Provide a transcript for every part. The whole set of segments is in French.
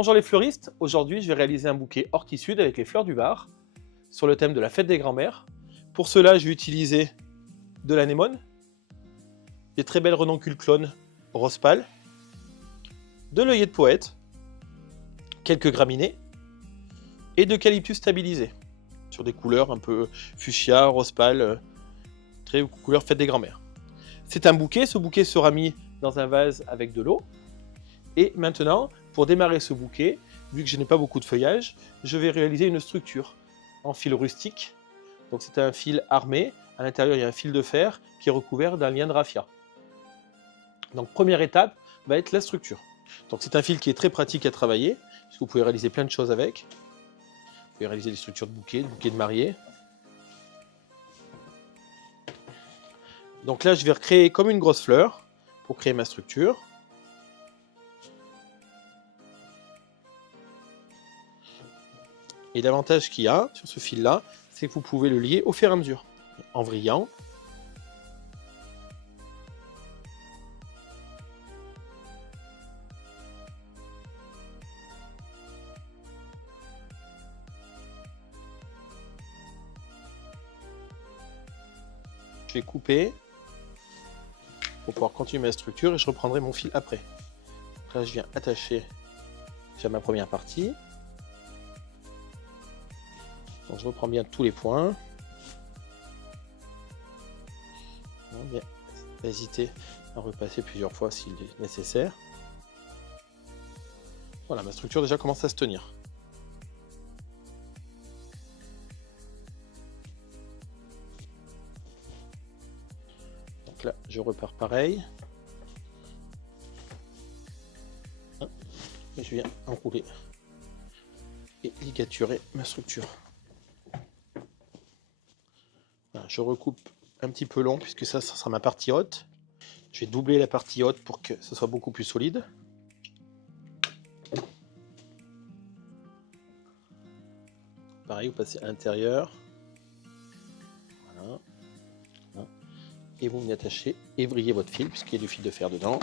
Bonjour les fleuristes, aujourd'hui je vais réaliser un bouquet horti-sud avec les fleurs du Var sur le thème de la fête des grands-mères. Pour cela je vais utiliser de l'anémone, des très belles renoncules clones rose pâle, de l'œillet de poète, quelques graminées et d'eucalyptus stabilisé sur des couleurs un peu fuchsia, rose pâle, très couleur fête des grands-mères. C'est un bouquet, ce bouquet sera mis dans un vase avec de l'eau. Et maintenant, pour démarrer ce bouquet, vu que je n'ai pas beaucoup de feuillage, je vais réaliser une structure en fil rustique. Donc c'est un fil armé, à l'intérieur il y a un fil de fer qui est recouvert d'un lien de raffia. Donc première étape va être la structure. Donc c'est un fil qui est très pratique à travailler, puisque vous pouvez réaliser plein de choses avec. Vous pouvez réaliser des structures de bouquets de mariés. Donc là je vais recréer comme une grosse fleur pour créer ma structure. Et l'avantage qu'il y a sur ce fil-là, c'est que vous pouvez le lier au fur et à mesure, en vrillant. Je vais couper pour pouvoir continuer ma structure et je reprendrai mon fil après. Donc là, je viens attacher déjà ma première partie. Donc je reprends bien tous les points. Bien hésiter à repasser plusieurs fois s'il est nécessaire. Voilà, ma structure déjà commence à se tenir. Donc là, je repars pareil. Et je viens enrouler et ligaturer ma structure. Voilà, je recoupe un petit peu long puisque ça sera ma partie haute. Je vais doubler la partie haute pour que ce soit beaucoup plus solide. Pareil, vous passez à l'intérieur. Voilà. Et vous m'y attachez et vrillez votre fil puisqu'il y a du fil de fer dedans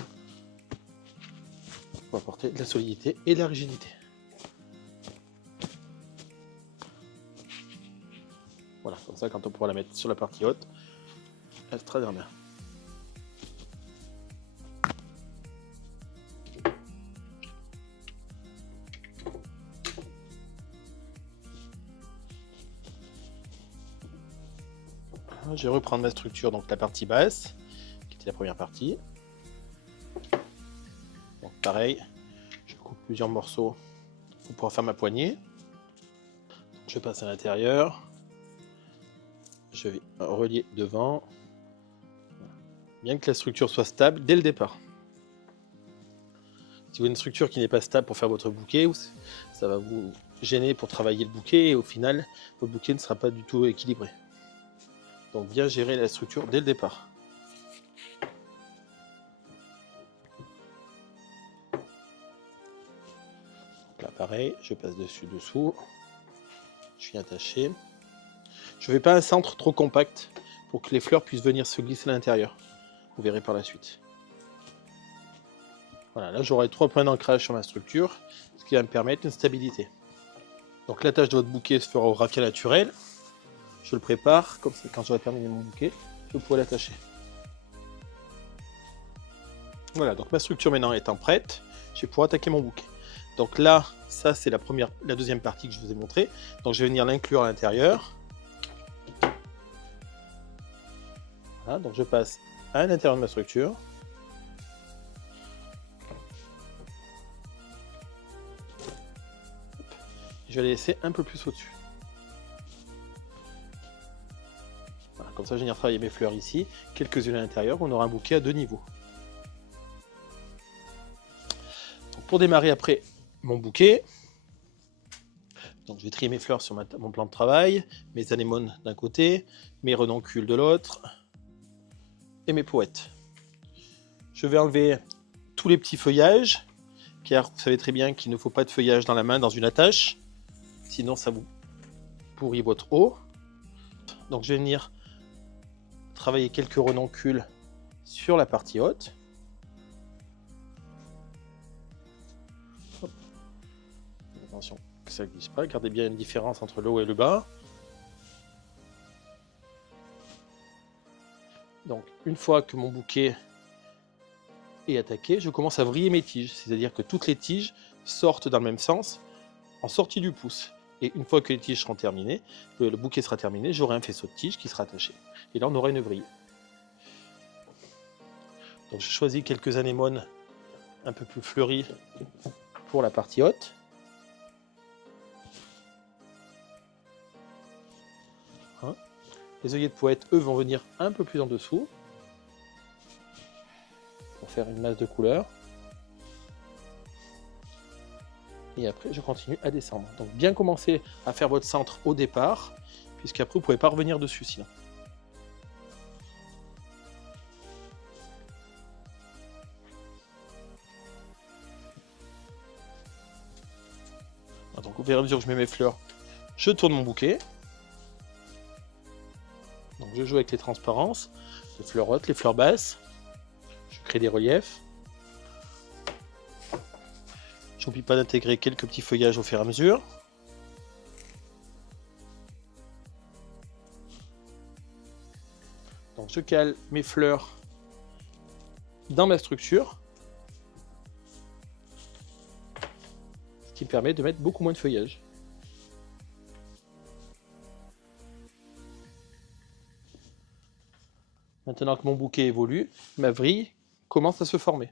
pour apporter de la solidité et de la rigidité. Voilà, comme ça quand on pourra la mettre sur la partie haute, elle sera bien. Je vais reprendre ma structure, donc la partie basse, qui était la première partie. Donc pareil, je coupe plusieurs morceaux pour pouvoir faire ma poignée. Donc, je passe à l'intérieur. Je vais relier devant. Bien que la structure soit stable dès le départ. Si vous avez une structure qui n'est pas stable pour faire votre bouquet, ça va vous gêner pour travailler le bouquet et au final, votre bouquet ne sera pas du tout équilibré. Donc bien gérer la structure dès le départ. Donc là pareil, je passe dessus dessous. Je viens attacher. Je ne fais pas un centre trop compact pour que les fleurs puissent venir se glisser à l'intérieur. Vous verrez par la suite. Voilà, là j'aurai 3 points d'ancrage sur ma structure, ce qui va me permettre une stabilité. Donc l'attache de votre bouquet se fera au raffia naturel. Je le prépare, comme ça quand j'aurai terminé mon bouquet, je pourrai l'attacher. Voilà, donc ma structure maintenant étant prête, je vais pouvoir attaquer mon bouquet. Donc là, ça c'est la deuxième partie que je vous ai montrée. Donc je vais venir l'inclure à l'intérieur. Voilà, donc je passe à l'intérieur de ma structure. Je vais la laisser un peu plus au-dessus. Voilà, comme ça je vais venir travailler mes fleurs ici, quelques-unes à l'intérieur, on aura un bouquet à 2 niveaux. Donc pour démarrer après mon bouquet, donc je vais trier mes fleurs sur mon plan de travail, mes anémones d'un côté, mes renoncules de l'autre, et mes poètes. Je vais enlever tous les petits feuillages, car vous savez très bien qu'il ne faut pas de feuillage dans la main, dans une attache, sinon ça vous pourrit votre eau. Donc je vais venir travailler quelques renoncules sur la partie haute. Hop. attention que ça ne glisse pas. Gardez bien une différence entre le haut et le bas. Donc, une fois que mon bouquet est attaqué, je commence à vriller mes tiges. C'est-à-dire que toutes les tiges sortent dans le même sens, en sortie du pouce. Et une fois que les tiges seront terminées, le bouquet sera terminé, j'aurai un faisceau de tiges qui sera attaché. Et là, on aura une vrille. Donc, j'ai choisi quelques anémones un peu plus fleuries pour la partie haute. Hein. Les œillets de poète, eux, vont venir un peu plus en dessous pour faire une masse de couleur. Et après, je continue à descendre. Donc, bien commencer à faire votre centre au départ, puisqu'après, vous ne pouvez pas revenir dessus sinon. Donc, au fur et à mesure que je mets mes fleurs, je tourne mon bouquet. Donc, je joue avec les transparences, les fleurs hautes, les fleurs basses. Je crée des reliefs. J'oublie pas d'intégrer quelques petits feuillages au fur et à mesure. Donc, je cale mes fleurs dans ma structure, ce qui me permet de mettre beaucoup moins de feuillage. Maintenant que mon bouquet évolue, ma vrille commence à se former.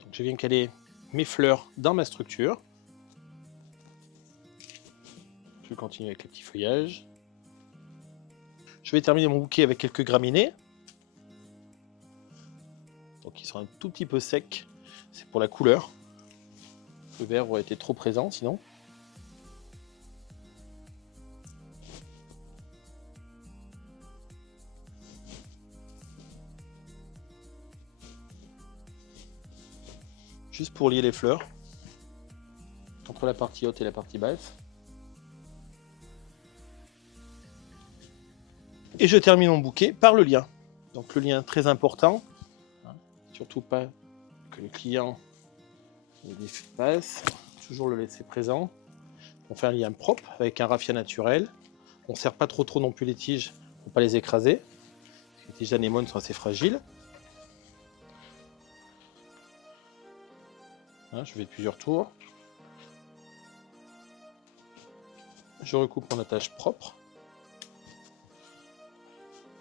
Donc, je viens caler mes fleurs dans ma structure. Je continue avec les petits feuillages. Je vais terminer mon bouquet avec quelques graminées. Donc ils sont un tout petit peu secs. C'est pour la couleur. Le vert aurait été trop présent sinon. Juste pour lier les fleurs entre la partie haute et la partie basse. Et je termine mon bouquet par le lien. Donc le lien très important. Surtout pas que le client le dépasse. Toujours le laisser présent. On fait un lien propre avec un raffia naturel. On ne serre pas trop non plus les tiges pour ne pas les écraser. Les tiges d'anémone sont assez fragiles. Je fais plusieurs tours. Je recoupe mon attache propre.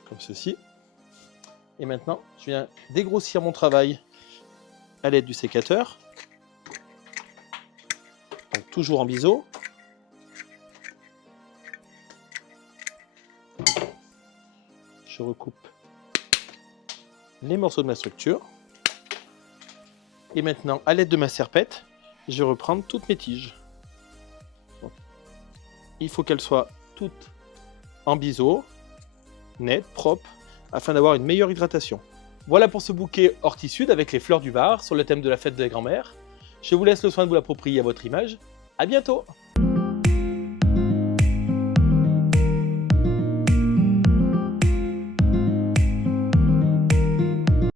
Comme ceci. Et maintenant, je viens dégrossir mon travail à l'aide du sécateur. Donc toujours en biseau. Je recoupe les morceaux de ma structure. Et maintenant, à l'aide de ma serpette, je vais reprendre toutes mes tiges. Donc, il faut qu'elles soient toutes en biseau, nettes, propres, afin d'avoir une meilleure hydratation. Voilà pour ce bouquet Horti-Sud avec les fleurs du Var sur le thème de la fête des grands-mères. Je vous laisse le soin de vous l'approprier à votre image. À bientôt!